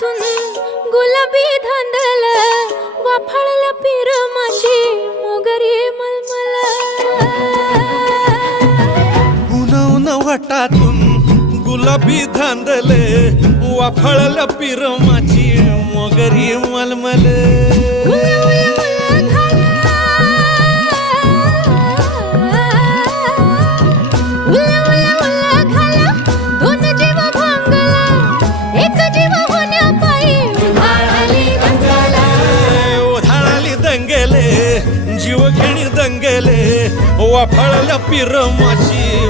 हातून गुलाबी धांदल वाफाळला पिरमाची मोगरी मलमल. उन वटातून गुलाबी धांदल वाफाळला पिरमाची मोगरी मलमल. उधाळाली दंगेले जीव घेणी दंगेले वाफळल्या पिरमाची